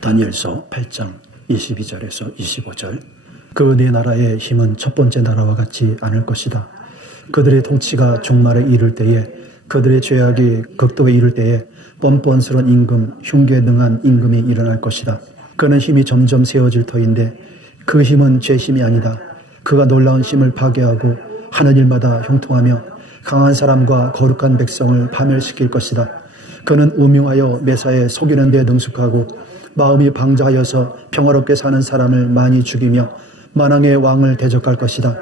다니엘서 8장 22절에서 25절. 그 네 나라의 힘은 첫 번째 나라와 같지 않을 것이다. 그들의 통치가 종말에 이를 때에, 그들의 죄악이 극도에 이를 때에 뻔뻔스러운 임금, 흉계에 능한 임금이 일어날 것이다. 그는 힘이 점점 세워질 터인데 그 힘은 제 힘이 아니다. 그가 놀라운 힘을 파괴하고 하는 일마다 형통하며 강한 사람과 거룩한 백성을 파멸시킬 것이다. 그는 음흉하여 매사에 속이는 데 능숙하고 마음이 방자하여서 평화롭게 사는 사람을 많이 죽이며 만왕의 왕을 대적할 것이다.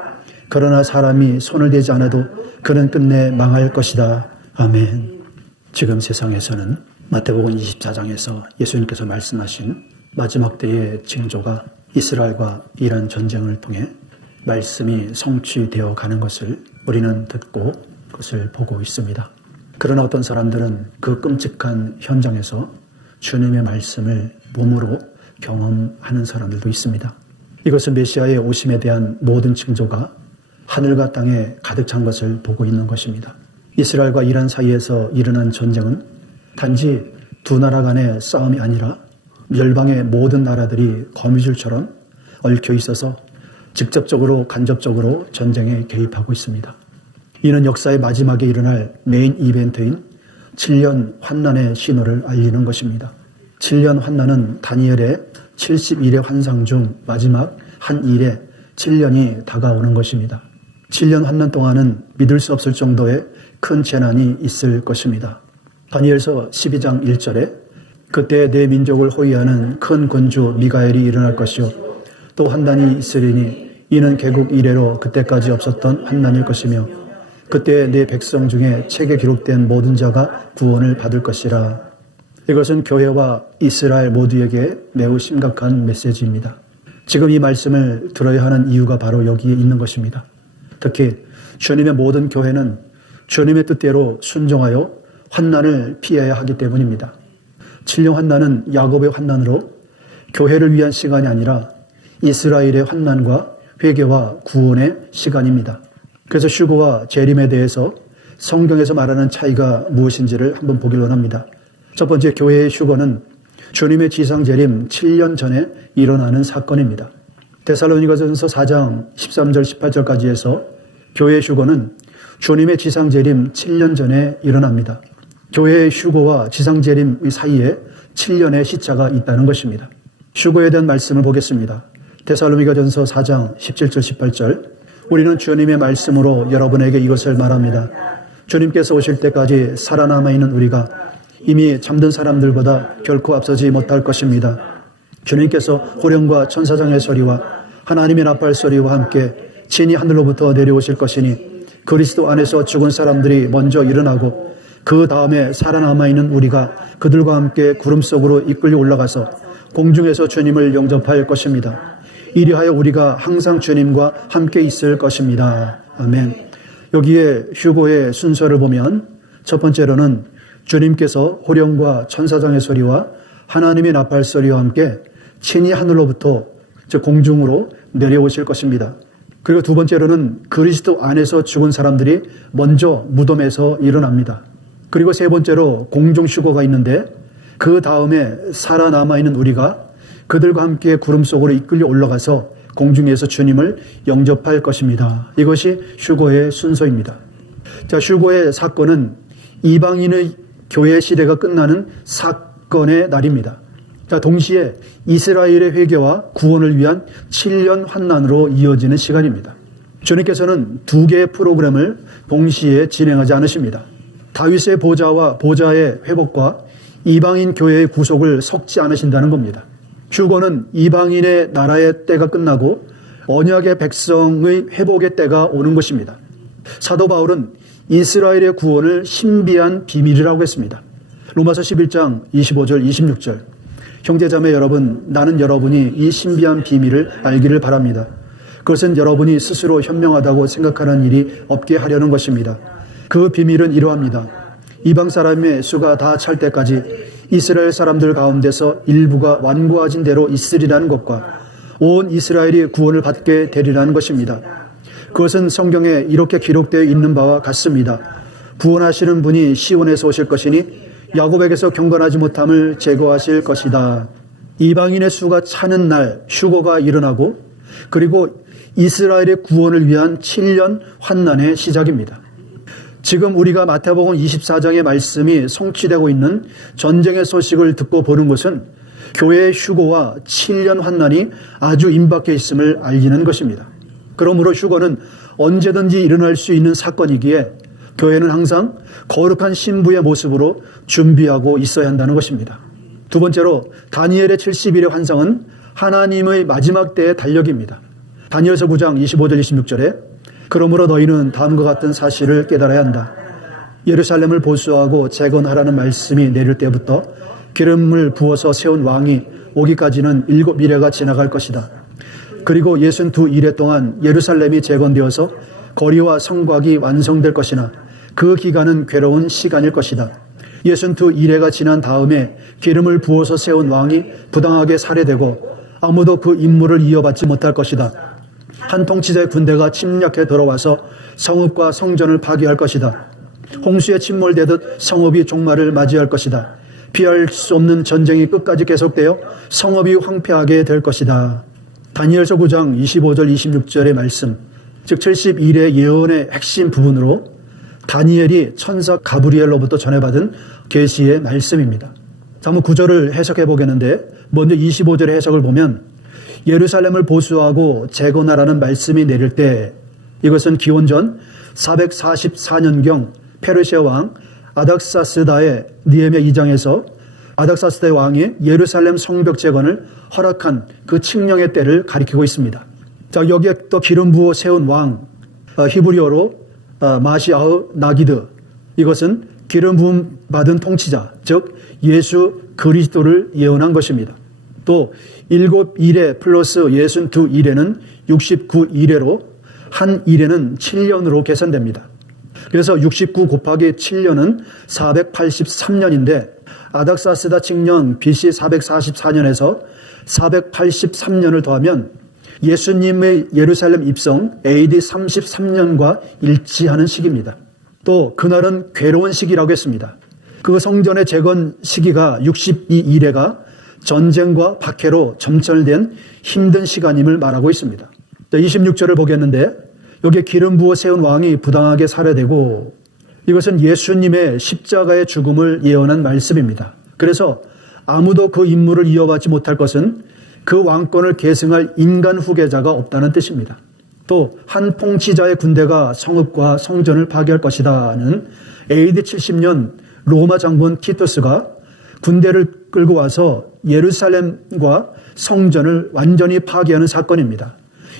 그러나 사람이 손을 대지 않아도 그는 끝내 망할 것이다. 아멘. 지금 세상에서는 마태복음 24장에서 예수님께서 말씀하신 마지막 때의 징조가 이스라엘과 이란 전쟁을 통해 말씀이 성취되어 가는 것을 우리는 듣고 그것을 보고 있습니다. 그러나 어떤 사람들은 그 끔찍한 현장에서 주님의 말씀을 몸으로 경험하는 사람들도 있습니다. 이것은 메시아의 오심에 대한 모든 징조가 하늘과 땅에 가득 찬 것을 보고 있는 것입니다. 이스라엘과 이란 사이에서 일어난 전쟁은 단지 두 나라 간의 싸움이 아니라 열방의 모든 나라들이 거미줄처럼 얽혀 있어서 직접적으로 간접적으로 전쟁에 개입하고 있습니다. 이는 역사의 마지막에 일어날 메인 이벤트인 7년 환난의 신호를 알리는 것입니다. 7년 환난은 다니엘의 70일의 환상 중 마지막 한 일에 7년이 다가오는 것입니다. 7년 환난 동안은 믿을 수 없을 정도의 큰 재난이 있을 것입니다. 다니엘서 12장 1절에 그때 내 민족을 호위하는 큰 군주 미가엘이 일어날 것이요 또 환난이 있으리니 이는 개국 이래로 그때까지 없었던 환난일 것이며 그때 내 백성 중에 책에 기록된 모든 자가 구원을 받을 것이라. 이것은 교회와 이스라엘 모두에게 매우 심각한 메시지입니다. 지금 이 말씀을 들어야 하는 이유가 바로 여기에 있는 것입니다. 특히 주님의 모든 교회는 주님의 뜻대로 순종하여 환난을 피해야 하기 때문입니다. 7년 환난은 야곱의 환난으로 교회를 위한 시간이 아니라 이스라엘의 환난과 회개와 구원의 시간입니다. 그래서 휴거와 재림에 대해서 성경에서 말하는 차이가 무엇인지를 한번 보기를 원합니다. 첫 번째, 교회의 휴거는 주님의 지상 재림 7년 전에 일어나는 사건입니다. 데살로니가전서 4장 13절 18절까지 해서 교회의 휴거는 주님의 지상 재림 7년 전에 일어납니다. 교회의 휴거와 지상 재림 사이에 7년의 시차가 있다는 것입니다. 휴거에 대한 말씀을 보겠습니다. 데살로니가전서 4장 17절 18절. 우리는 주님의 말씀으로 여러분에게 이것을 말합니다. 주님께서 오실 때까지 살아남아 있는 우리가 이미 잠든 사람들보다 결코 앞서지 못할 것입니다. 주님께서 호령과 천사장의 소리와 하나님의 나팔 소리와 함께 친히 하늘로부터 내려오실 것이니 그리스도 안에서 죽은 사람들이 먼저 일어나고 그 다음에 살아남아 있는 우리가 그들과 함께 구름 속으로 이끌려 올라가서 공중에서 주님을 영접할 것입니다. 이리하여 우리가 항상 주님과 함께 있을 것입니다. 아멘. 여기에 휴거의 순서를 보면 첫 번째로는 주님께서 호령과 천사장의 소리와 하나님의 나팔 소리와 함께 친히 하늘로부터 즉 공중으로 내려오실 것입니다. 그리고 두 번째로는 그리스도 안에서 죽은 사람들이 먼저 무덤에서 일어납니다. 그리고 세 번째로 공중 휴거가 있는데 그 다음에 살아남아 있는 우리가 그들과 함께 구름 속으로 이끌려 올라가서 공중에서 주님을 영접할 것입니다. 이것이 휴거의 순서입니다. 자, 휴거의 사건은 이방인의 교회 시대가 끝나는 사건의 날입니다. 자, 동시에 이스라엘의 회개와 구원을 위한 7년 환난으로 이어지는 시간입니다. 주님께서는 두 개의 프로그램을 동시에 진행하지 않으십니다. 다윗의 보좌와 보좌의 회복과 이방인 교회의 구속을 섞지 않으신다는 겁니다. 휴거는 이방인의 나라의 때가 끝나고 언약의 백성의 회복의 때가 오는 것입니다. 사도 바울은 이스라엘의 구원을 신비한 비밀이라고 했습니다. 로마서 11장 25절 26절. 형제자매 여러분, 나는 여러분이 이 신비한 비밀을 알기를 바랍니다. 그것은 여러분이 스스로 현명하다고 생각하는 일이 없게 하려는 것입니다. 그 비밀은 이러합니다. 이방 사람의 수가 다 찰 때까지 이스라엘 사람들 가운데서 일부가 완고하진 대로 있으리라는 것과 온 이스라엘이 구원을 받게 되리라는 것입니다. 그것은 성경에 이렇게 기록되어 있는 바와 같습니다. 구원하시는 분이 시온에서 오실 것이니 야곱에게서 경건하지 못함을 제거하실 것이다. 이방인의 수가 차는 날 휴거가 일어나고 그리고 이스라엘의 구원을 위한 7년 환난의 시작입니다. 지금 우리가 마태복음 24장의 말씀이 성취되고 있는 전쟁의 소식을 듣고 보는 것은 교회의 휴거와 7년 환난이 아주 임박해 있음을 알리는 것입니다. 그러므로 휴거는 언제든지 일어날 수 있는 사건이기에 교회는 항상 거룩한 신부의 모습으로 준비하고 있어야 한다는 것입니다. 두 번째로 다니엘의 70일의 환상은 하나님의 마지막 때의 달력입니다. 다니엘서 9장 25절 26절에 그러므로 너희는 다음과 같은 사실을 깨달아야 한다. 예루살렘을 보수하고 재건하라는 말씀이 내릴 때부터 기름을 부어서 세운 왕이 오기까지는 7일회가 지나갈 것이다. 그리고 62일회 동안 예루살렘이 재건되어서 거리와 성곽이 완성될 것이나 그 기간은 괴로운 시간일 것이다. 62일회가 지난 다음에 기름을 부어서 세운 왕이 부당하게 살해되고 아무도 그 임무를 이어받지 못할 것이다. 한 통치자의 군대가 침략해 들어와서 성읍과 성전을 파괴할 것이다. 홍수에 침몰되듯 성읍이 종말을 맞이할 것이다. 피할 수 없는 전쟁이 끝까지 계속되어 성읍이 황폐하게 될 것이다. 다니엘서 9장 25절 26절의 말씀, 즉 72일의 예언의 핵심 부분으로 다니엘이 천사 가브리엘로부터 전해받은 계시의 말씀입니다. 자, 한번 구절을 해석해 보겠는데 먼저 25절의 해석을 보면 예루살렘을 보수하고 재건하라는 말씀이 내릴 때 이것은 기원전 444년경 페르시아 왕 아닥사스다의 느헤미야 2장에서 아닥사스다의 왕이 예루살렘 성벽 재건을 허락한 그 칙령의 때를 가리키고 있습니다. 자, 여기에 또 기름 부어 세운 왕, 히브리어로 마시아흐 나기드, 이것은 기름 부음 받은 통치자, 즉 예수 그리스도를 예언한 것입니다. 또 7일회 플러스 62일회는 69일회로 한 일회는 7년으로 계산됩니다. 그래서 69 곱하기 7년은 483년인데 아닥사스다 칙령 BC 444년에서 483년을 더하면 예수님의 예루살렘 입성 AD 33년과 일치하는 시기입니다. 또 그날은 괴로운 시기라고 했습니다. 그 성전의 재건 시기가 62일회가 전쟁과 박해로 점철된 힘든 시간임을 말하고 있습니다. 26절을 보겠는데 여기에 기름 부어 세운 왕이 부당하게 살해되고 이것은 예수님의 십자가의 죽음을 예언한 말씀입니다. 그래서 아무도 그 임무를 이어받지 못할 것은 그 왕권을 계승할 인간 후계자가 없다는 뜻입니다. 또 한 통치자의 군대가 성읍과 성전을 파괴할 것이다는 AD 70년 로마 장군 티투스가 군대를 끌고 와서 예루살렘과 성전을 완전히 파괴하는 사건입니다.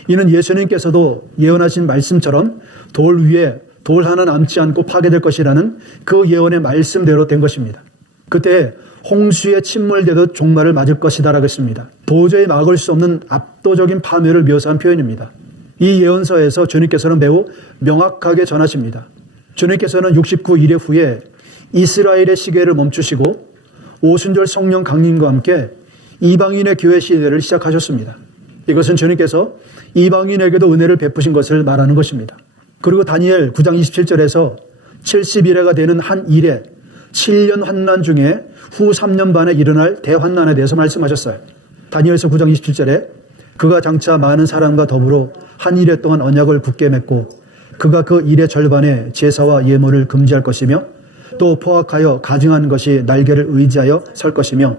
이는 예수님께서도 예언하신 말씀처럼 돌 위에 돌 하나 남지 않고 파괴될 것이라는 그 예언의 말씀대로 된 것입니다. 그때 홍수에 침몰되듯 종말을 맞을 것이다라고 했습니다. 도저히 막을 수 없는 압도적인 파멸을 묘사한 표현입니다. 이 예언서에서 주님께서는 매우 명확하게 전하십니다. 주님께서는 69일회 후에 이스라엘의 시계를 멈추시고 오순절 성령 강림과 함께 이방인의 교회 시대를 시작하셨습니다. 이것은 주님께서 이방인에게도 은혜를 베푸신 것을 말하는 것입니다. 그리고 다니엘 9장 27절에서 70일회가 되는 한 일에 7년 환난 중에 후 3년 반에 일어날 대환난에 대해서 말씀하셨어요. 다니엘서 9장 27절에 그가 장차 많은 사람과 더불어 한 일회 동안 언약을 굳게 맺고 그가 그 일의 절반에 제사와 예물을 금지할 것이며 또 포악하여 가증한 것이 날개를 의지하여 설 것이며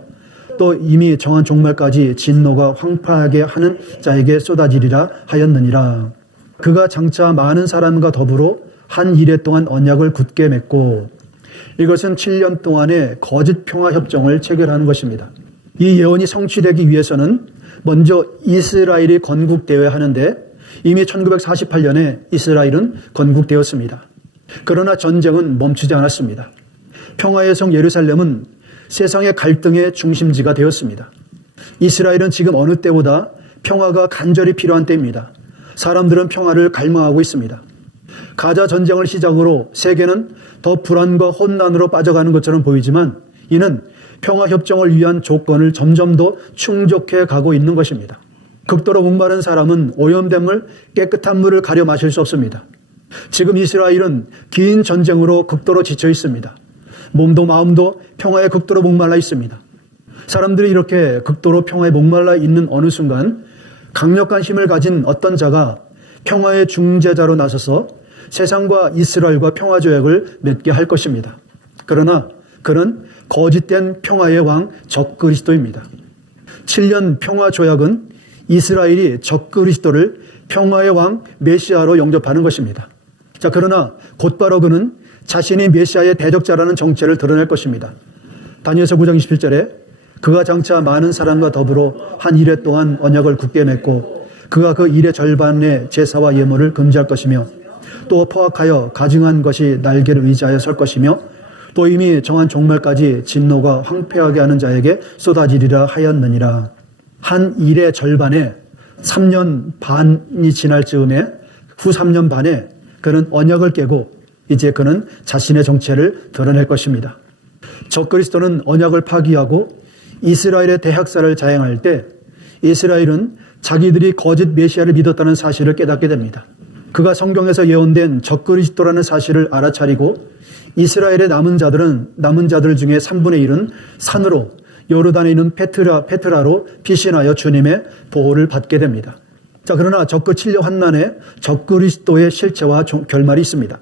또 이미 정한 종말까지 진노가 황폐하게 하는 자에게 쏟아지리라 하였느니라. 그가 장차 많은 사람과 더불어 한 일회 동안 언약을 굳게 맺고 이것은 7년 동안의 거짓 평화 협정을 체결하는 것입니다. 이 예언이 성취되기 위해서는 먼저 이스라엘이 건국되어야 하는데 이미 1948년에 이스라엘은 건국되었습니다. 그러나 전쟁은 멈추지 않았습니다. 평화의 성 예루살렘은 세상의 갈등의 중심지가 되었습니다. 이스라엘은 지금 어느 때보다 평화가 간절히 필요한 때입니다. 사람들은 평화를 갈망하고 있습니다. 가자 전쟁을 시작으로 세계는 더 불안과 혼란으로 빠져가는 것처럼 보이지만 이는 평화협정을 위한 조건을 점점 더 충족해 가고 있는 것입니다. 극도로 목마른 사람은 오염된 물, 깨끗한 물을 가려 마실 수 없습니다. 지금 이스라엘은 긴 전쟁으로 극도로 지쳐 있습니다. 몸도 마음도 평화에 극도로 목말라 있습니다. 사람들이 이렇게 극도로 평화에 목말라 있는 어느 순간 강력한 힘을 가진 어떤 자가 평화의 중재자로 나서서 세상과 이스라엘과 평화조약을 맺게 할 것입니다. 그러나 그는 거짓된 평화의 왕 적그리스도입니다. 7년 평화조약은 이스라엘이 적그리스도를 평화의 왕 메시아로 영접하는 것입니다. 자, 그러나 곧바로 그는 자신이 메시아의 대적자라는 정체를 드러낼 것입니다. 다니엘서 9장 27절에 그가 장차 많은 사람과 더불어 한 이레 동안 언약을 굳게 맺고 그가 그 일의 절반의 제사와 예물을 금지할 것이며 또 포악하여 가증한 것이 날개를 의지하여 설 것이며 또 이미 정한 종말까지 진노가 황폐하게 하는 자에게 쏟아지리라 하였느니라. 한 일의 절반에 3년 반이 지날 즈음에 후 3년 반에 그는 언약을 깨고 이제 그는 자신의 정체를 드러낼 것입니다. 적그리스도는 언약을 파기하고 이스라엘의 대학살을 자행할 때 이스라엘은 자기들이 거짓 메시아를 믿었다는 사실을 깨닫게 됩니다. 그가 성경에서 예언된 적그리스도라는 사실을 알아차리고 이스라엘의 남은 자들 중에 3분의 1은 산으로 요르단에 있는 페트라로 피신하여 주님의 보호를 받게 됩니다. 자, 그러나 적그 7년 환난에 적그리스도의 실체와 결말이 있습니다.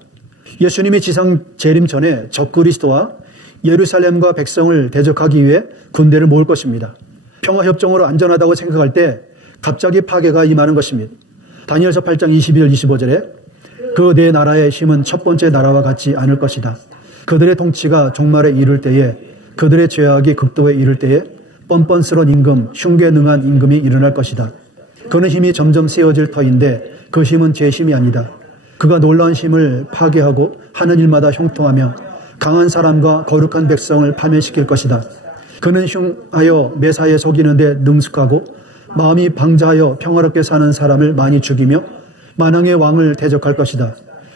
예수님이 지상 재림 전에 적그리스도와 예루살렘과 백성을 대적하기 위해 군대를 모을 것입니다. 평화협정으로 안전하다고 생각할 때 갑자기 파괴가 임하는 것입니다. 다니엘서 8장 22절 25절에 그 네 나라의 힘은 첫 번째 나라와 같지 않을 것이다. 그들의 통치가 종말에 이를 때에 그들의 죄악이 극도에 이를 때에 뻔뻔스러운 임금, 흉계 능한 임금이 일어날 것이다. 그는 힘이 점점 세워질 터인데 그 힘은 제 힘이 아니다. 그가 놀라운 힘을 파괴하고 하는 일마다 형통하며 강한 사람과 거룩한 백성을 파멸시킬 것이다. 그는 흉하여 매사에 속이는데 능숙하고 마음이 방자하여 평화롭게 사는 사람을 많이 죽이며 만왕의 왕을 대적할 것이다.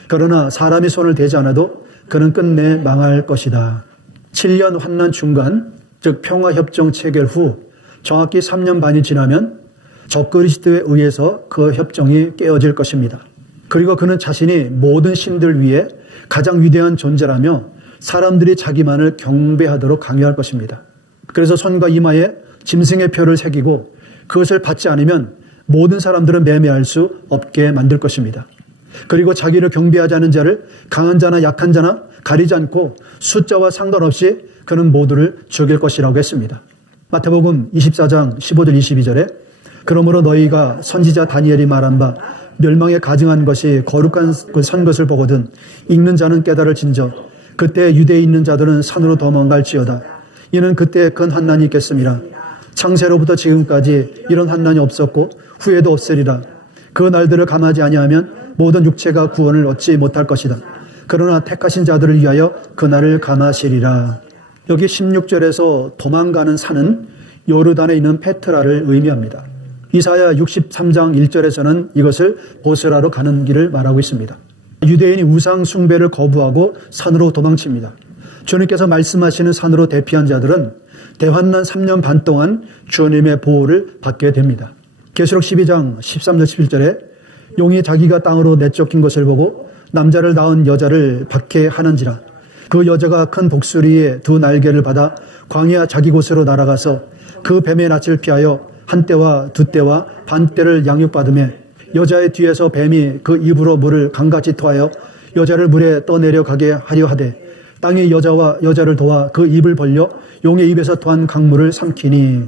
그러나 사람이 손을 대지 않아도 그는 끝내 망할 것이다. 7년 환난 중간, 즉 평화협정 체결 후 정확히 3년 반이 지나면 적그리스도에 의해서 그 협정이 깨어질 것입니다. 그리고 그는 자신이 모든 신들 위에 가장 위대한 존재라며 사람들이 자기만을 경배하도록 강요할 것입니다. 그래서 손과 이마에 짐승의 표를 새기고 그것을 받지 않으면 모든 사람들은 매매할 수 없게 만들 것입니다. 그리고 자기를 경배하지 않은 자를 강한 자나 약한 자나 가리지 않고 숫자와 상관없이 그는 모두를 죽일 것이라고 했습니다. 마태복음 24장 15절 22절에 그러므로 너희가 선지자 다니엘이 말한 바 멸망에 가증한 것이 거룩한 선 것을 보거든 읽는 자는 깨달을진저 그때 유대에 있는 자들은 산으로 도망갈지어다. 이는 그때 큰 환난이 있겠음이라. 창세로부터 지금까지 이런 환난이 없었고 후에도 없으리라. 그 날들을 감하지 아니하면 모든 육체가 구원을 얻지 못할 것이다. 그러나 택하신 자들을 위하여 그 날을 감하시리라. 여기 16절에서 도망가는 산은 요르단에 있는 페트라를 의미합니다. 이사야 63장 1절에서는 이것을 보스라로 가는 길을 말하고 있습니다. 유대인이 우상 숭배를 거부하고 산으로 도망칩니다. 주님께서 말씀하시는 산으로 대피한 자들은 대환난 3년 반 동안 주님의 보호를 받게 됩니다. 계시록 12장 13절 11절에 용이 자기가 땅으로 내쫓긴 것을 보고 남자를 낳은 여자를 박해하는지라. 그 여자가 큰 독수리의 두 날개를 받아 광야 자기 곳으로 날아가서 그 뱀의 낯을 피하여 한 때와 두 때와 반 때를 양육받으며 여자의 뒤에서 뱀이 그 입으로 물을 강같이 토하여 여자를 물에 떠내려가게 하려 하되 땅이 여자를 도와 그 입을 벌려 용의 입에서 토한 강물을 삼키니.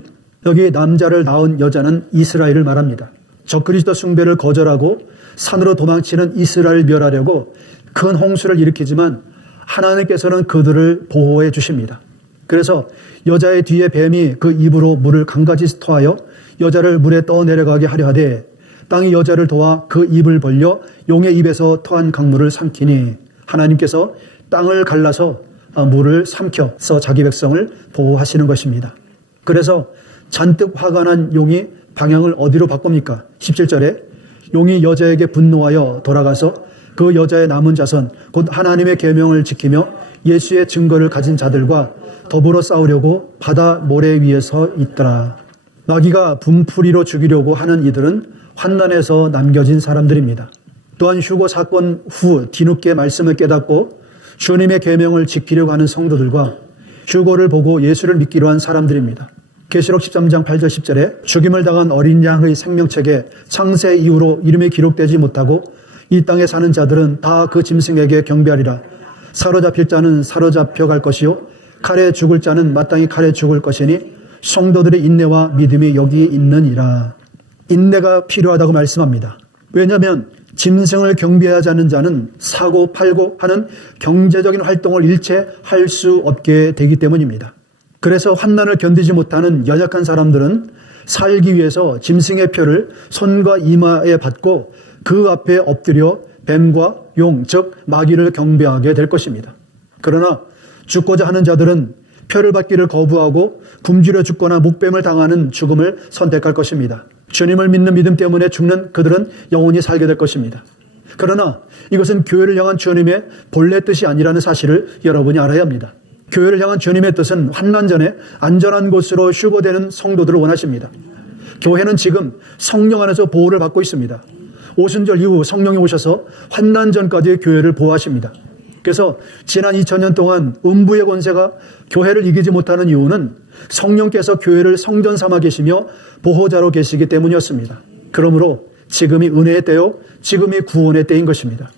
여기 남자를 낳은 여자는 이스라엘을 말합니다. 적그리스도 숭배를 거절하고 산으로 도망치는 이스라엘을 멸하려고 큰 홍수를 일으키지만 하나님께서는 그들을 보호해 주십니다. 그래서 여자의 뒤에 뱀이 그 입으로 물을 강같이 토하여 여자를 물에 떠내려가게 하려 하되 땅이 여자를 도와 그 입을 벌려 용의 입에서 토한 강물을 삼키니. 하나님께서 땅을 갈라서 물을 삼켜서 자기 백성을 보호하시는 것입니다. 그래서 잔뜩 화가 난 용이 방향을 어디로 바꿉니까? 17절에 용이 여자에게 분노하여 돌아가서 그 여자의 남은 자손 곧 하나님의 계명을 지키며 예수의 증거를 가진 자들과 더불어 싸우려고 바다 모래 위에 서 있더라. 마귀가 분풀이로 죽이려고 하는 이들은 환난에서 남겨진 사람들입니다. 또한 휴거 사건 후 뒤늦게 말씀을 깨닫고 주님의 계명을 지키려고 하는 성도들과 휴거를 보고 예수를 믿기로 한 사람들입니다. 계시록 13장 8절 10절에 죽임을 당한 어린 양의 생명책에 창세 이후로 이름이 기록되지 못하고 이 땅에 사는 자들은 다 그 짐승에게 경배하리라. 사로잡힐 자는 사로잡혀 갈 것이요 칼에 죽을 자는 마땅히 칼에 죽을 것이니 성도들의 인내와 믿음이 여기 있느니라. 인내가 필요하다고 말씀합니다. 왜냐하면 짐승을 경배하지 않는 자는 사고 팔고 하는 경제적인 활동을 일체 할 수 없게 되기 때문입니다. 그래서 환난을 견디지 못하는 연약한 사람들은 살기 위해서 짐승의 표를 손과 이마에 받고 그 앞에 엎드려 뱀과 용, 즉 마귀를 경배하게 될 것입니다. 그러나 죽고자 하는 자들은 표를 받기를 거부하고 굶주려 죽거나 목뱀을 당하는 죽음을 선택할 것입니다. 주님을 믿는 믿음 때문에 죽는 그들은 영원히 살게 될 것입니다. 그러나 이것은 교회를 향한 주님의 본래 뜻이 아니라는 사실을 여러분이 알아야 합니다. 교회를 향한 주님의 뜻은 환난 전에 안전한 곳으로 휴거되는 성도들을 원하십니다. 교회는 지금 성령 안에서 보호를 받고 있습니다. 오순절 이후 성령이 오셔서 환난 전까지 교회를 보호하십니다. 그래서 지난 2000년 동안 음부의 권세가 교회를 이기지 못하는 이유는 성령께서 교회를 성전 삼아 계시며 보호자로 계시기 때문이었습니다. 그러므로 지금이 은혜의 때요, 지금이 구원의 때인 것입니다.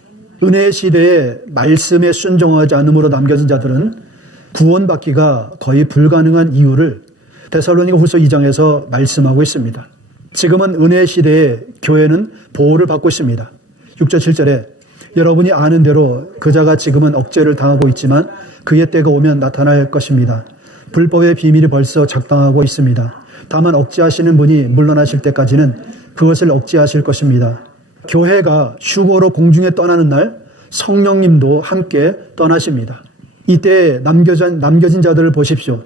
은혜의 시대에 말씀에 순종하지 않음으로 남겨진 자들은 구원받기가 거의 불가능한 이유를 데살로니가후서 2장에서 말씀하고 있습니다. 지금은 은혜의 시대에 교회는 보호를 받고 있습니다. 6절 7절에 여러분이 아는 대로 그자가 지금은 억제를 당하고 있지만 그의 때가 오면 나타날 것입니다. 불법의 비밀이 벌써 작당하고 있습니다. 다만 억제하시는 분이 물러나실 때까지는 그것을 억제하실 것입니다. 교회가 휴거로 공중에 떠나는 날 성령님도 함께 떠나십니다. 이때 남겨진 자들을 보십시오.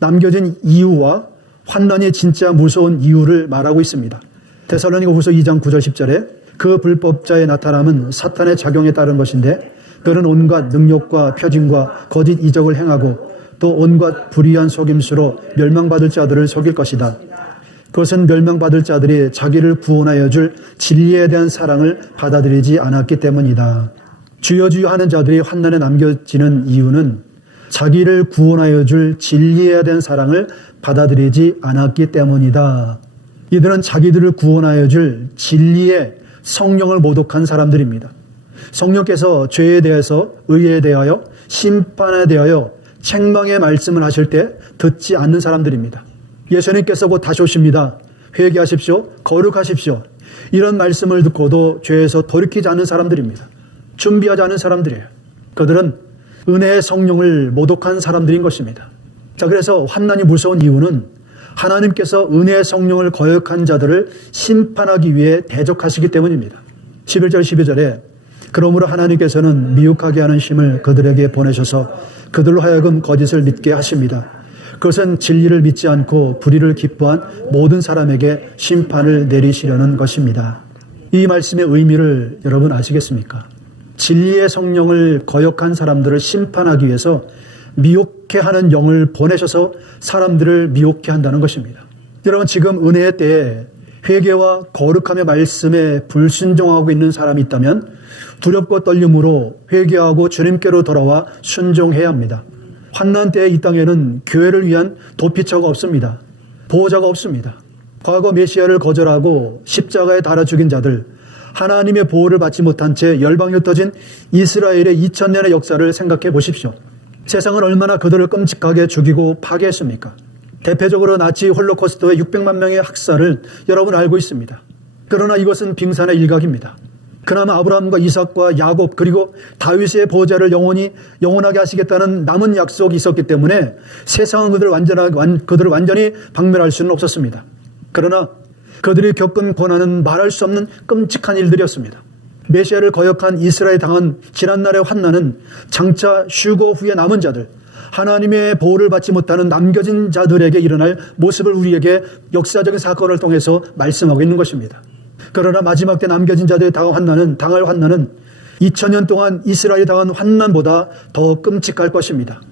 남겨진 이유와 환난이 진짜 무서운 이유를 말하고 있습니다. 데살로니가후서 2장 9절 10절에 그 불법자의 나타남은 사탄의 작용에 따른 것인데 그는 온갖 능력과 표징과 거짓 이적을 행하고 또 온갖 불의한 속임수로 멸망받을 자들을 속일 것이다. 그것은 멸망받을 자들이 자기를 구원하여 줄 진리에 대한 사랑을 받아들이지 않았기 때문이다. 주여 주여 하는 자들이 환난에 남겨지는 이유는 자기를 구원하여 줄 진리에 대한 사랑을 받아들이지 않았기 때문이다. 이들은 자기들을 구원하여 줄 진리의 성령을 모독한 사람들입니다. 성령께서 죄에 대해서, 의에 대하여, 심판에 대하여 책망의 말씀을 하실 때 듣지 않는 사람들입니다. 예수님께서 곧 다시 오십니다. 회개하십시오. 거룩하십시오. 이런 말씀을 듣고도 죄에서 돌이키지 않는 사람들입니다. 준비하지 않은 사람들이에요. 그들은 은혜의 성령을 모독한 사람들인 것입니다. 자, 그래서 환난이 무서운 이유는 하나님께서 은혜의 성령을 거역한 자들을 심판하기 위해 대적하시기 때문입니다. 11절 12절에 그러므로 하나님께서는 미혹하게 하는 힘을 그들에게 보내셔서 그들로 하여금 거짓을 믿게 하십니다. 그것은 진리를 믿지 않고 불의를 기뻐한 모든 사람에게 심판을 내리시려는 것입니다. 이 말씀의 의미를 여러분 아시겠습니까? 진리의 성령을 거역한 사람들을 심판하기 위해서 미혹해 하는 영을 보내셔서 사람들을 미혹해 한다는 것입니다. 여러분, 지금 은혜의 때에 회개와 거룩함의 말씀에 불순종하고 있는 사람이 있다면 두렵고 떨림으로 회개하고 주님께로 돌아와 순종해야 합니다. 환난 때에 이 땅에는 교회를 위한 도피처가 없습니다. 보호자가 없습니다. 과거 메시아를 거절하고 십자가에 달아 죽인 자들, 하나님의 보호를 받지 못한 채 열방에 흩어진 이스라엘의 2000년의 역사를 생각해 보십시오. 세상은 얼마나 그들을 끔찍하게 죽이고 파괴했습니까? 대표적으로 나치 홀로코스트의 600만 명의 학살을 여러분 알고 있습니다. 그러나 이것은 빙산의 일각입니다. 그나마 아브라함과 이삭과 야곱 그리고 다윗의 보호자를 영원하게 하시겠다는 남은 약속이 있었기 때문에 세상은 그들을 완전히 박멸할 수는 없었습니다. 그러나 그들이 겪은 고난은 말할 수 없는 끔찍한 일들이었습니다. 메시아를 거역한 이스라엘이 당한 지난날의 환난은 장차 휴거 후에 남은 자들, 하나님의 보호를 받지 못하는 남겨진 자들에게 일어날 모습을 우리에게 역사적인 사건을 통해서 말씀하고 있는 것입니다. 그러나 마지막 때 남겨진 자들이 당할 환난은 2000년 동안 이스라엘이 당한 환난보다 더 끔찍할 것입니다.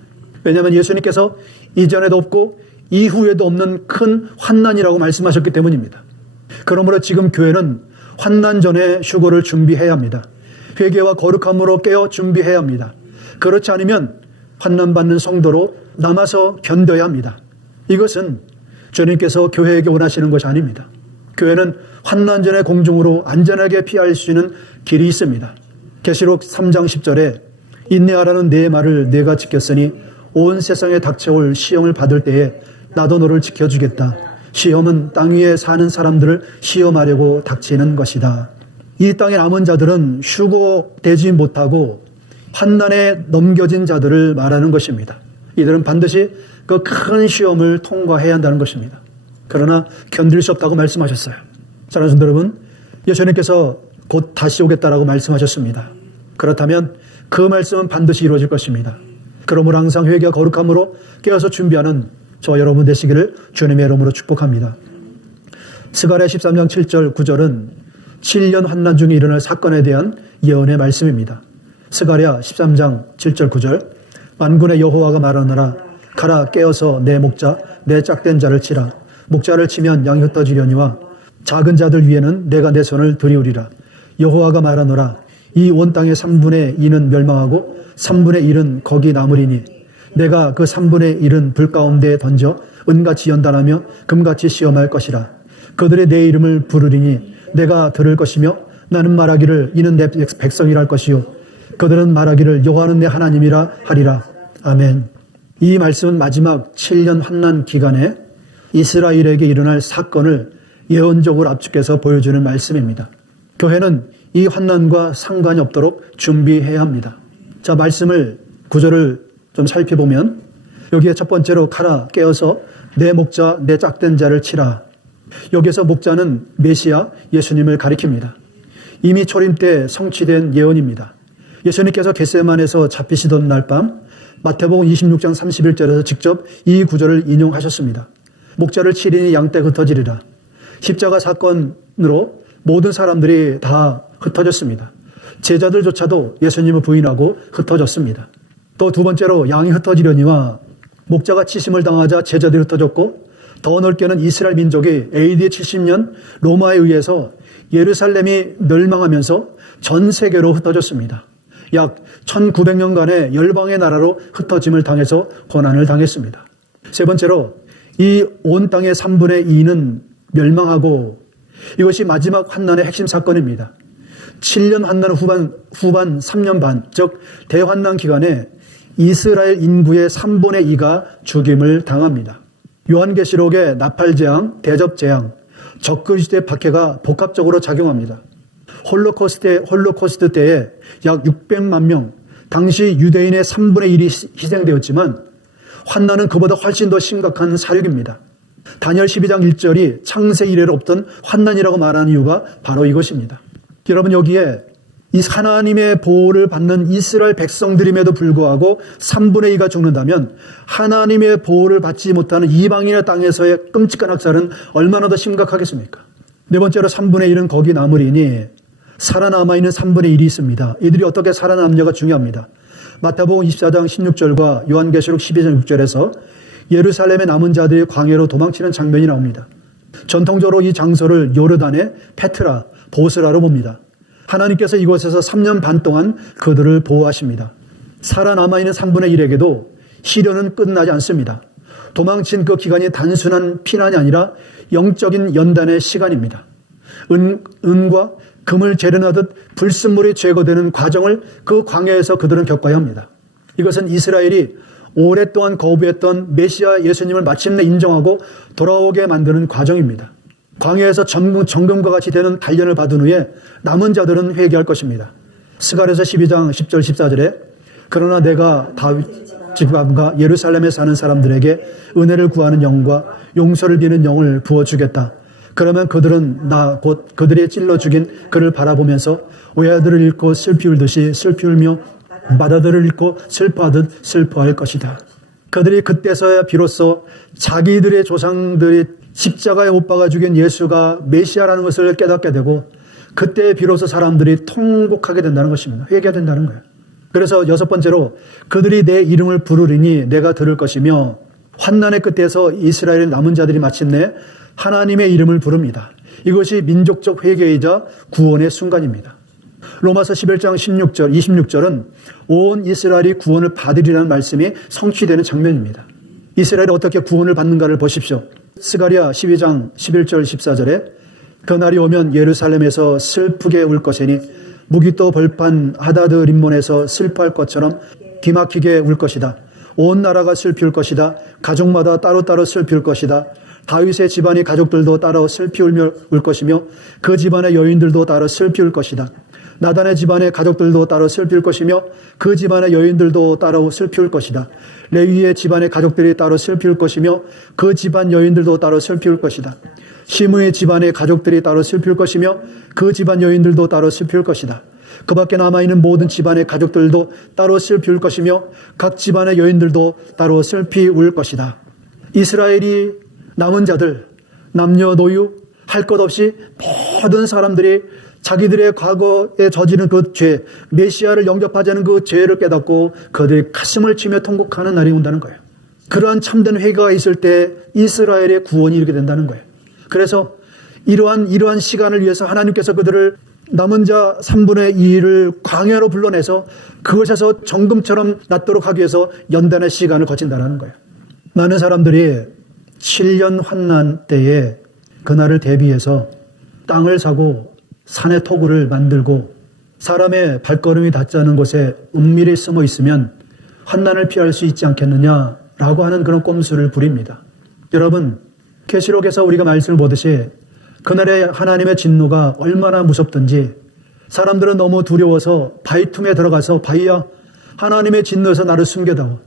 왜냐하면 예수님께서 이전에도 없고 이후에도 없는 큰 환난이라고 말씀하셨기 때문입니다. 그러므로 지금 교회는 환난 전에 휴거를 준비해야 합니다. 회개와 거룩함으로 깨어 준비해야 합니다. 그렇지 않으면 환난받는 성도로 남아서 견뎌야 합니다. 이것은 주님께서 교회에게 원하시는 것이 아닙니다. 교회는 환난 전에 공중으로 안전하게 피할 수 있는 길이 있습니다. 계시록 3장 10절에 인내하라는 내 말을 내가 지켰으니 온 세상에 닥쳐올 시험을 받을 때에 나도 너를 지켜주겠다. 시험은 땅 위에 사는 사람들을 시험하려고 닥치는 것이다. 이 땅에 남은 자들은 휴고되지 못하고 환난에 넘겨진 자들을 말하는 것입니다. 이들은 반드시 그 큰 시험을 통과해야 한다는 것입니다. 그러나 견딜 수 없다고 말씀하셨어요. 사랑하는 성도 여러분, 예수님께서 곧 다시 오겠다라고 말씀하셨습니다. 그렇다면 그 말씀은 반드시 이루어질 것입니다. 그러므로 항상 회개와 거룩함으로 깨어서 준비하는 저와 여러분 되시기를 주님의 이름으로 축복합니다. 스가랴 13장 7절 9절은 7년 환난 중에 일어날 사건에 대한 예언의 말씀입니다. 스가랴 13장 7절 9절 만군의 여호와가 말하노라 가라 깨어서 내 목자 내 짝된 자를 치라 목자를 치면 양이 흩어지려니와 작은 자들 위에는 내가 내 손을 들이우리라. 여호와가 말하노라 이 온 땅의 3분의 2는 멸망하고 3분의 1은 거기 남으리니 내가 그 3분의 1은 불 가운데에 던져 은같이 연단하며 금같이 시험할 것이라. 그들의 내 이름을 부르리니 내가 들을 것이며 나는 말하기를 이는 내 백성이라 할 것이요 그들은 말하기를 여호와는 내 하나님이라 하리라. 아멘. 이 말씀은 마지막 7년 환난 기간에 이스라엘에게 일어날 사건을 예언적으로 압축해서 보여주는 말씀입니다. 교회는 이 환난과 상관이 없도록 준비해야 합니다. 자, 말씀을 구절을 좀 살펴보면 여기에 첫 번째로 가라 깨어서 내 목자 내 짝된 자를 치라. 여기서 목자는 메시아 예수님을 가리킵니다. 이미 초림 때 성취된 예언입니다. 예수님께서 겟세마네에서 잡히시던 날 밤 마태복음 26장 31절에서 직접 이 구절을 인용하셨습니다. 목자를 치리니 양떼 흩어지리라. 십자가 사건으로 모든 사람들이 다 흩어졌습니다. 제자들조차도 예수님을 부인하고 흩어졌습니다. 또 두 번째로 양이 흩어지려니와 목자가 치심을 당하자 제자들이 흩어졌고 더 넓게는 이스라엘 민족이 AD 70년 로마에 의해서 예루살렘이 멸망하면서 전 세계로 흩어졌습니다. 약 1900년간의 열방의 나라로 흩어짐을 당해서 고난을 당했습니다. 세 번째로 이 온 땅의 3분의 2는 멸망하고 이것이 마지막 환난의 핵심 사건입니다. 7년 환난 후반 3년 반, 즉 대환난 기간에 이스라엘 인구의 3분의 2가 죽임을 당합니다. 요한계시록의 나팔재앙, 대접재앙, 적그리스도의 박해가 복합적으로 작용합니다. 홀로코스트 때에 약 600만 명, 당시 유대인의 3분의 1이 희생되었지만 환난은 그보다 훨씬 더 심각한 사륙입니다. 다니엘 12장 1절이 창세 이래로 없던 환난이라고 말하는 이유가 바로 이것입니다. 여러분, 여기에 이 하나님의 보호를 받는 이스라엘 백성들임에도 불구하고 3분의 2가 죽는다면 하나님의 보호를 받지 못하는 이방인의 땅에서의 끔찍한 학살은 얼마나 더 심각하겠습니까? 네 번째로 3분의 1은 거기 남으리니 살아남아있는 3분의 1이 있습니다. 이들이 어떻게 살아남느냐가 중요합니다. 마태복음 24장 16절과 요한계시록 12장 6절에서 예루살렘의 남은 자들이 광야로 도망치는 장면이 나옵니다. 전통적으로 이 장소를 요르단의 페트라, 보스라로 봅니다. 하나님께서 이곳에서 3년 반 동안 그들을 보호하십니다. 살아남아있는 3분의 1에게도 시련은 끝나지 않습니다. 도망친 그 기간이 단순한 피난이 아니라 영적인 연단의 시간입니다. 은과 금을 재련하듯 불순물이 제거되는 과정을 그 광야에서 그들은 겪어야 합니다. 이것은 이스라엘이 오랫동안 거부했던 메시아 예수님을 마침내 인정하고 돌아오게 만드는 과정입니다. 광야에서 정금과 같이 되는 단련을 받은 후에 남은 자들은 회개할 것입니다. 스가랴서 12장 10절 14절에 그러나 내가 다윗 집안과 예루살렘에 사는 사람들에게 은혜를 구하는 영과 용서를 비는 영을 부어주겠다. 그러면 그들은 나 곧 그들이 찔러 죽인 그를 바라보면서 외아들을 잃고 슬피 울듯이 슬피 울며 맏아들을 잃고 슬퍼하듯 슬퍼할 것이다. 그들이 그때서야 비로소 자기들의 조상들이 십자가에 못 박아 죽인 예수가 메시아라는 것을 깨닫게 되고 그때 비로소 사람들이 통곡하게 된다는 것입니다. 회개가 된다는 거예요. 그래서 여섯 번째로 그들이 내 이름을 부르리니 내가 들을 것이며 환난의 끝에서 이스라엘 남은 자들이 마침내 하나님의 이름을 부릅니다. 이것이 민족적 회개이자 구원의 순간입니다. 로마서 11장 16절, 26절은 온 이스라엘이 구원을 받으리라는 말씀이 성취되는 장면입니다. 이스라엘이 어떻게 구원을 받는가를 보십시오. 스가랴 12장 11절 14절에 그날이 오면 예루살렘에서 슬프게 울 것이니 무기또 벌판 하다드 림몬에서 슬퍼할 것처럼 기막히게 울 것이다. 온 나라가 슬피 울 것이다. 가족마다 따로따로 슬피 울 것이다. 다윗의 집안의 가족들도 따로 슬피 울며 울 것이며 그 집안의 여인들도 따로 슬피 울 것이다. 나단의 집안의 가족들도 따로 슬피 울 것이며 그 집안의 여인들도 따로 슬피 울 것이다. 레위의 집안의 가족들이 따로 슬피 울 것이며 그 집안 여인들도 따로 슬피 울 것이다. 시므의 집안의 가족들이 따로 슬피 울 것이며 그 집안 여인들도 따로 슬피 울 것이다. 그 밖에 남아있는 모든 집안의 가족들도 따로 슬피 울 것이며 각 집안의 여인들도 따로 슬피 울 것이다. 이스라엘이 남은 자들, 남녀노유 할 것 없이 모든 사람들이 자기들의 과거에 저지른 그 죄, 메시아를 영접하지 않은 그 죄를 깨닫고 그들의 가슴을 치며 통곡하는 날이 온다는 거예요. 그러한 참된 회개가 있을 때 이스라엘의 구원이 이르게 된다는 거예요. 그래서 이러한 시간을 위해서 하나님께서 그들을 남은 자 3분의 2를 광야로 불러내서 그것에서 정금처럼 낫도록 하기 위해서 연단의 시간을 거친다는 거예요. 많은 사람들이 7년 환난 때에 그날을 대비해서 땅을 사고 산의 토구를 만들고 사람의 발걸음이 닿지 않은 곳에 은밀히 숨어 있으면 환난을 피할 수 있지 않겠느냐라고 하는 그런 꼼수를 부립니다. 여러분, 계시록에서 우리가 말씀을 보듯이 그날의 하나님의 진노가 얼마나 무섭든지 사람들은 너무 두려워서 바위 틈에 들어가서 바위야 하나님의 진노에서 나를 숨겨다오,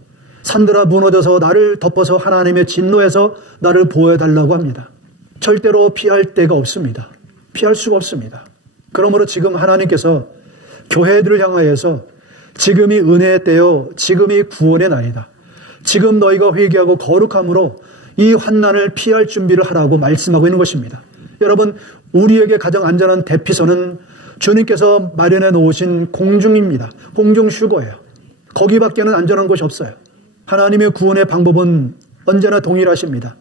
산들아 무너져서 나를 덮어서 하나님의 진노에서 나를 보호해달라고 합니다. 절대로 피할 데가 없습니다. 피할 수가 없습니다. 그러므로 지금 하나님께서 교회들을 향하여서 지금이 은혜의 때요, 지금이 구원의 날이다. 지금 너희가 회개하고 거룩함으로 이 환난을 피할 준비를 하라고 말씀하고 있는 것입니다. 여러분, 우리에게 가장 안전한 대피소는 주님께서 마련해 놓으신 공중입니다. 공중 휴거예요. 거기밖에는 안전한 곳이 없어요. 하나님의 구원의 방법은 언제나 동일하십니다.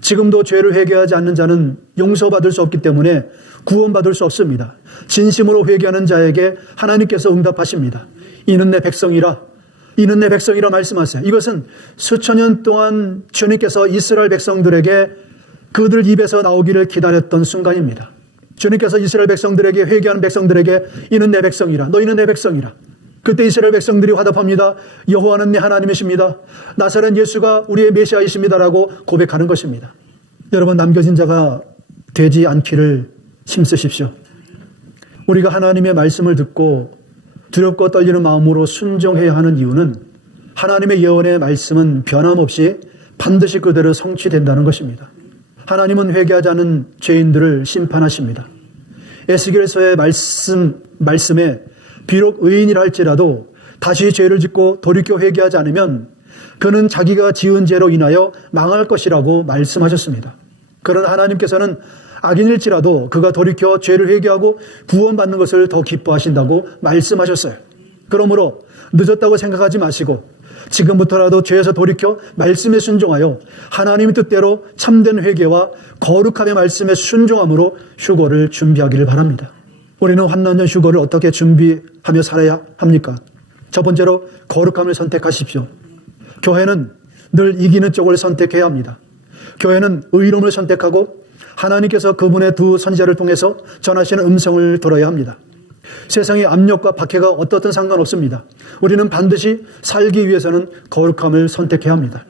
지금도 죄를 회개하지 않는 자는 용서받을 수 없기 때문에 구원받을 수 없습니다. 진심으로 회개하는 자에게 하나님께서 응답하십니다. 이는 내 백성이라, 이는 내 백성이라 말씀하세요. 이것은 수천 년 동안 주님께서 이스라엘 백성들에게 그들 입에서 나오기를 기다렸던 순간입니다. 주님께서 이스라엘 백성들에게, 회개하는 백성들에게 이는 내 백성이라, 너희는 내 백성이라. 그때 이스라엘 백성들이 화답합니다. 여호와는 내 하나님이십니다. 나사렛 예수가 우리의 메시아이십니다라고 고백하는 것입니다. 여러분, 남겨진 자가 되지 않기를 힘쓰십시오. 우리가 하나님의 말씀을 듣고 두렵고 떨리는 마음으로 순종해야 하는 이유는 하나님의 예언의 말씀은 변함없이 반드시 그대로 성취된다는 것입니다. 하나님은 회개하지 않은 죄인들을 심판하십니다. 에스겔서의 말씀에 비록 의인이라 할지라도 다시 죄를 짓고 돌이켜 회개하지 않으면 그는 자기가 지은 죄로 인하여 망할 것이라고 말씀하셨습니다. 그러나 하나님께서는 악인일지라도 그가 돌이켜 죄를 회개하고 구원받는 것을 더 기뻐하신다고 말씀하셨어요. 그러므로 늦었다고 생각하지 마시고 지금부터라도 죄에서 돌이켜 말씀에 순종하여 하나님의 뜻대로 참된 회개와 거룩함의 말씀에 순종함으로 휴거를 준비하기를 바랍니다. 우리는 환난전 휴거를 어떻게 준비하며 살아야 합니까? 첫 번째로 거룩함을 선택하십시오. 교회는 늘 이기는 쪽을 선택해야 합니다. 교회는 의로움을 선택하고 하나님께서 그분의 두 선지자를 통해서 전하시는 음성을 들어야 합니다. 세상의 압력과 박해가 어떻든 상관없습니다. 우리는 반드시 살기 위해서는 거룩함을 선택해야 합니다.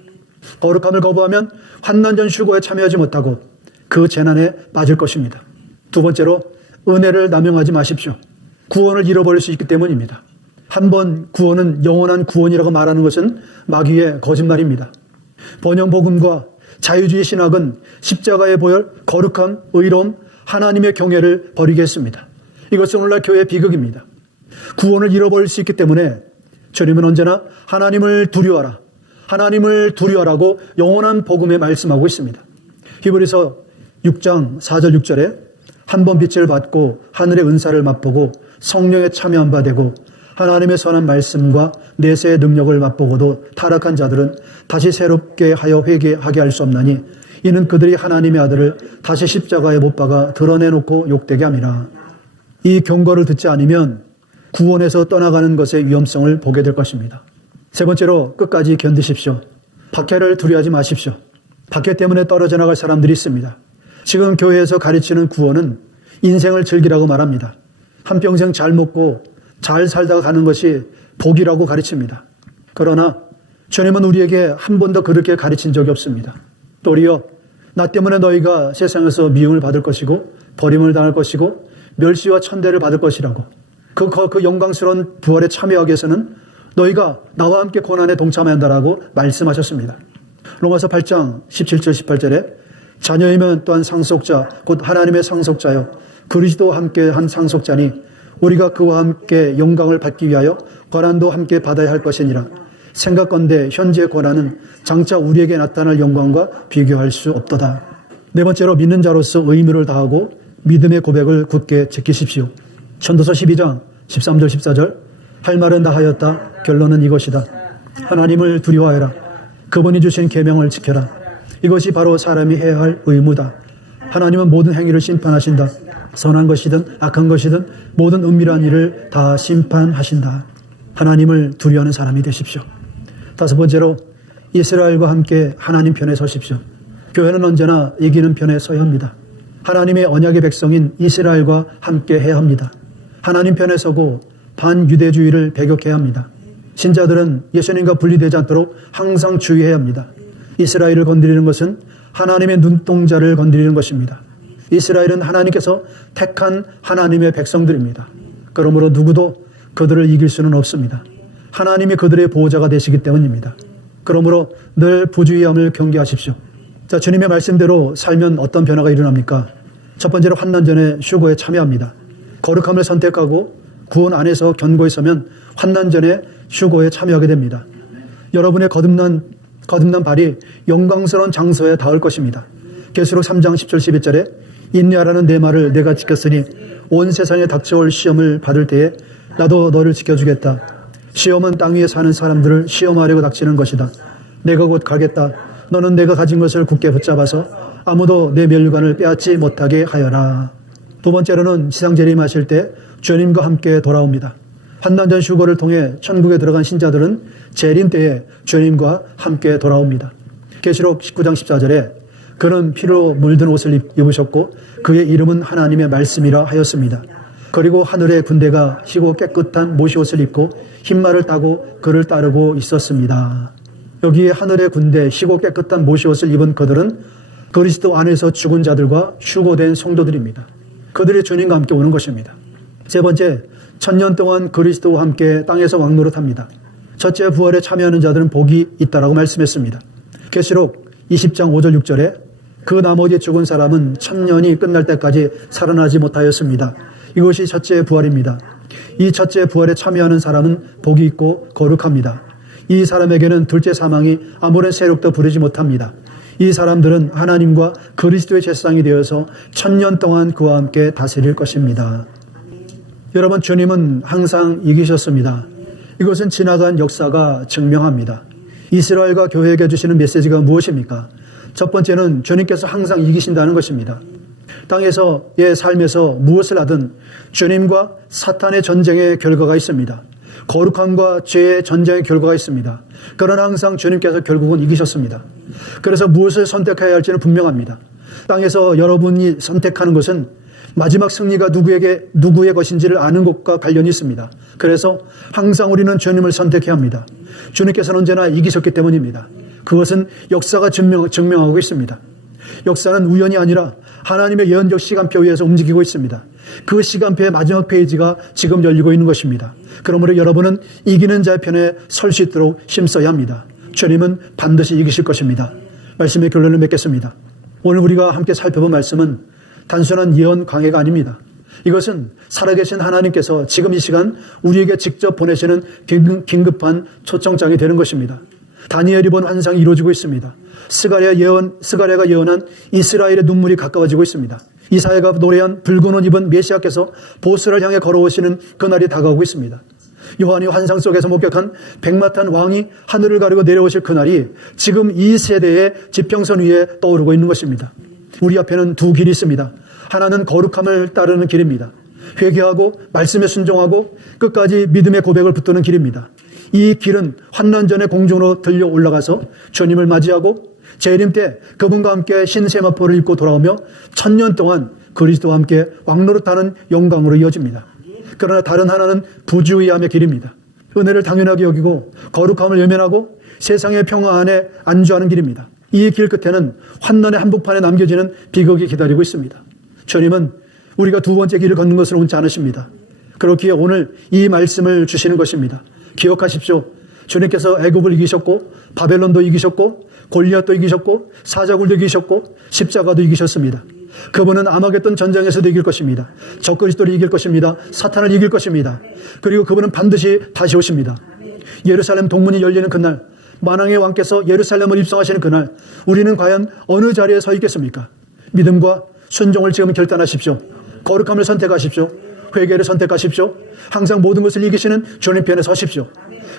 거룩함을 거부하면 환난전 휴거에 참여하지 못하고 그 재난에 빠질 것입니다. 두 번째로 은혜를 남용하지 마십시오. 구원을 잃어버릴 수 있기 때문입니다. 한번 구원은 영원한 구원이라고 말하는 것은 마귀의 거짓말입니다. 번영복음과 자유주의 신학은 십자가의 보혈, 거룩함, 의로움, 하나님의 경외를 버리게 했습니다. 이것은 오늘날 교회의 비극입니다. 구원을 잃어버릴 수 있기 때문에 주님은 언제나 하나님을 두려워하라, 하나님을 두려워하라고 영원한 복음에 말씀하고 있습니다. 히브리서 6장 4절 6절에 한 번 빛을 받고 하늘의 은사를 맛보고 성령에 참여한 바 되고 하나님의 선한 말씀과 내세의 능력을 맛보고도 타락한 자들은 다시 새롭게 하여 회개하게 할 수 없나니 이는 그들이 하나님의 아들을 다시 십자가에 못 박아 드러내놓고 욕되게 함이라. 이 경고를 듣지 않으면 구원에서 떠나가는 것의 위험성을 보게 될 것입니다. 세 번째로 끝까지 견디십시오. 박해를 두려워하지 마십시오. 박해 때문에 떨어져 나갈 사람들이 있습니다. 지금 교회에서 가르치는 구원은 인생을 즐기라고 말합니다. 한평생 잘 먹고 잘 살다가 가는 것이 복이라고 가르칩니다. 그러나 주님은 우리에게 한 번도 그렇게 가르친 적이 없습니다. 도리어 나 때문에 너희가 세상에서 미움을 받을 것이고 버림을 당할 것이고 멸시와 천대를 받을 것이라고 그 영광스러운 부활에 참여하기 위해서는 너희가 나와 함께 고난에 동참해야 한다라고 말씀하셨습니다. 로마서 8장 17절 18절에 자녀이면 또한 상속자 곧 하나님의 상속자요 그리스도와 함께 한 상속자니 우리가 그와 함께 영광을 받기 위하여 고난도 함께 받아야 할 것이니라. 생각건대 현재의 고난은 장차 우리에게 나타날 영광과 비교할 수 없도다. 네 번째로 믿는 자로서 의무를 다하고 믿음의 고백을 굳게 지키십시오. 전도서 12장 13절 14절 할 말은 다 하였다. 결론은 이것이다. 하나님을 두려워하라. 그분이 주신 계명을 지켜라. 이것이 바로 사람이 해야 할 의무다. 하나님은 모든 행위를 심판하신다. 선한 것이든 악한 것이든 모든 은밀한 일을 다 심판하신다. 하나님을 두려워하는 사람이 되십시오. 다섯 번째로 이스라엘과 함께 하나님 편에 서십시오. 교회는 언제나 이기는 편에 서야 합니다. 하나님의 언약의 백성인 이스라엘과 함께 해야 합니다. 하나님 편에 서고 반유대주의를 배격해야 합니다. 신자들은 예수님과 분리되지 않도록 항상 주의해야 합니다. 이스라엘을 건드리는 것은 하나님의 눈동자를 건드리는 것입니다. 이스라엘은 하나님께서 택한 하나님의 백성들입니다. 그러므로 누구도 그들을 이길 수는 없습니다. 하나님이 그들의 보호자가 되시기 때문입니다. 그러므로 늘 부주의함을 경계하십시오. 자, 주님의 말씀대로 살면 어떤 변화가 일어납니까? 첫 번째로 환난 전에 휴거에 참여합니다. 거룩함을 선택하고 구원 안에서 견고히 서면 환난 전에 휴거에 참여하게 됩니다. 여러분의 거듭난 발이 영광스러운 장소에 닿을 것입니다. 계시록 3장 10절 11절에 인내하라는 내 말을 내가 지켰으니 온 세상에 닥쳐올 시험을 받을 때에 나도 너를 지켜주겠다. 시험은 땅 위에 사는 사람들을 시험하려고 닥치는 것이다. 내가 곧 가겠다. 너는 내가 가진 것을 굳게 붙잡아서 아무도 내 멸관을 빼앗지 못하게 하여라. 두 번째로는 지상재림하실 때 주님과 함께 돌아옵니다. 환난전 휴거를 통해 천국에 들어간 신자들은 재림 때에 주님과 함께 돌아옵니다. 계시록 19장 14절에 그는 피로 물든 옷을 입으셨고 그의 이름은 하나님의 말씀이라 하였습니다. 그리고 하늘의 군대가 희고 깨끗한 모시옷을 입고 흰말을 타고 그를 따르고 있었습니다. 여기에 하늘의 군대 희고 깨끗한 모시옷을 입은 그들은 그리스도 안에서 죽은 자들과 휴거된 성도들입니다. 그들이 주님과 함께 오는 것입니다. 세 번째, 1000년 동안 그리스도와 함께 땅에서 왕노릇합니다. 첫째 부활에 참여하는 자들은 복이 있다라고 말씀했습니다. 계시록 20장 5절 6절에 그 나머지 죽은 사람은 1000년이 끝날 때까지 살아나지 못하였습니다. 이것이 첫째 부활입니다. 이 첫째 부활에 참여하는 사람은 복이 있고 거룩합니다. 이 사람에게는 둘째 사망이 아무런 세력도 부리지 못합니다. 이 사람들은 하나님과 그리스도의 제사장이 되어서 1000년 동안 그와 함께 다스릴 것입니다. 여러분, 주님은 항상 이기셨습니다. 이것은 지나간 역사가 증명합니다. 이스라엘과 교회에게 주시는 메시지가 무엇입니까? 첫 번째는 주님께서 항상 이기신다는 것입니다. 땅에서의 삶에서 무엇을 하든 주님과 사탄의 전쟁의 결과가 있습니다. 거룩함과 죄의 전쟁의 결과가 있습니다. 그러나 항상 주님께서 결국은 이기셨습니다. 그래서 무엇을 선택해야 할지는 분명합니다. 땅에서 여러분이 선택하는 것은 마지막 승리가 누구의 것인지를 아는 것과 관련이 있습니다. 그래서 항상 우리는 주님을 선택해야 합니다. 주님께서는 언제나 이기셨기 때문입니다. 그것은 역사가 증명하고 있습니다. 역사는 우연이 아니라 하나님의 예언적 시간표 위에서 움직이고 있습니다. 그 시간표의 마지막 페이지가 지금 열리고 있는 것입니다. 그러므로 여러분은 이기는 자의 편에 설 수 있도록 힘써야 합니다. 주님은 반드시 이기실 것입니다. 말씀의 결론을 맺겠습니다. 오늘 우리가 함께 살펴본 말씀은 단순한 예언 강해가 아닙니다. 이것은 살아계신 하나님께서 지금 이 시간 우리에게 직접 보내시는 긴급한 초청장이 되는 것입니다. 다니엘이 본 환상이 이루어지고 있습니다. 스가랴가 예언한 이스라엘의 눈물이 가까워지고 있습니다. 이사야가 노래한 붉은 옷 입은 메시아께서 보스를 향해 걸어오시는 그날이 다가오고 있습니다. 요한이 환상 속에서 목격한 백마탄 왕이 하늘을 가르고 내려오실 그날이 지금 이 세대의 지평선 위에 떠오르고 있는 것입니다. 우리 앞에는 두 길이 있습니다. 하나는 거룩함을 따르는 길입니다. 회개하고 말씀에 순종하고 끝까지 믿음의 고백을 붙드는 길입니다. 이 길은 환난 전에 공중으로 들려 올라가서 주님을 맞이하고 재림 때 그분과 함께 신세마포를 입고 돌아오며 1000년 동안 그리스도와 함께 왕노릇하는 영광으로 이어집니다. 그러나 다른 하나는 부주의함의 길입니다. 은혜를 당연하게 여기고 거룩함을 외면하고 세상의 평화 안에 안주하는 길입니다. 이 길 끝에는 환난의 한복판에 남겨지는 비극이 기다리고 있습니다. 주님은 우리가 두 번째 길을 걷는 것을 원치 않으십니다. 그렇기에 오늘 이 말씀을 주시는 것입니다. 기억하십시오. 주님께서 애굽을 이기셨고 바벨론도 이기셨고 골리앗도 이기셨고 사자굴도 이기셨고 십자가도 이기셨습니다. 그분은 아마겟돈 전장에서도 이길 것입니다. 적그리스도를 이길 것입니다. 사탄을 이길 것입니다. 그리고 그분은 반드시 다시 오십니다. 예루살렘 동문이 열리는 그날, 만왕의 왕께서 예루살렘을 입성하시는 그날, 우리는 과연 어느 자리에 서 있겠습니까? 믿음과 순종을 지금 결단하십시오. 거룩함을 선택하십시오. 회개를 선택하십시오. 항상 모든 것을 이기시는 주님 편에 서십시오.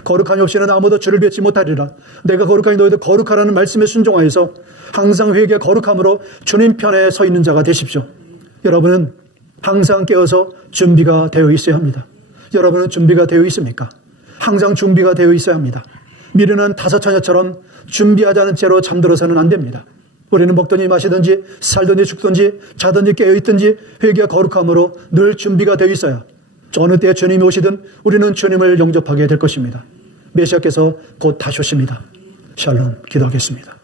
거룩함이 없이는 아무도 주를 뵙지 못하리라. 내가 거룩하니 너희도 거룩하라는 말씀에 순종하여서 항상 회개 거룩함으로 주님 편에 서 있는 자가 되십시오. 여러분은 항상 깨어서 준비가 되어 있어야 합니다. 여러분은 준비가 되어 있습니까? 항상 준비가 되어 있어야 합니다. 미련한 다섯 처녀처럼 준비하지 않은 채로 잠들어서는 안 됩니다. 우리는 먹든지 마시든지 살든지 죽든지 자든지 깨어있든지 회개와 거룩함으로 늘 준비가 되어 있어야 어느 때 주님이 오시든 우리는 주님을 영접하게 될 것입니다. 메시아께서 곧 다시 오십니다. 샬롬. 기도하겠습니다.